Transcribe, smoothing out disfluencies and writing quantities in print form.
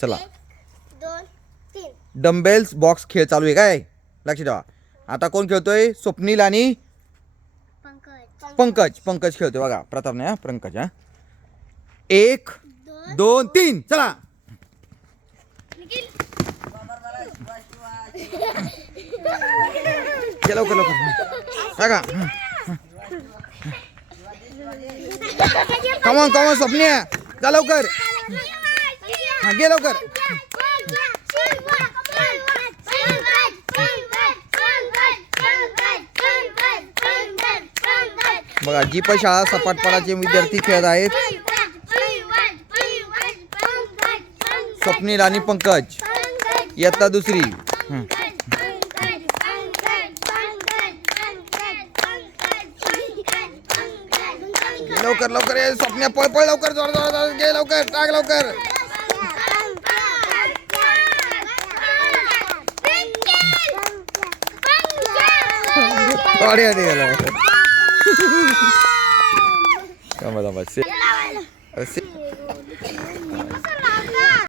चला 2 3 dumbbells box खेळ चालू आहे काय, लक्ष ठेवा. आता कोण खेळतोय, स्वप्नील आणि पंकज खेळतोय बघा. प्रताप नाही, पंकज. 1 2 3 चला. लवकर बघा. कमॉन स्वप्ने, जा लवकर. हा घे लवकर. बघा जीप शाळा सपाटपणाचे विद्यार्थी खेळत आहेत. स्वप्नील आणि पंकज इयत्ता दुसरी. लवकर स्वप्न्या पळ लवकर, जोर घे लवकर, टाक लवकर.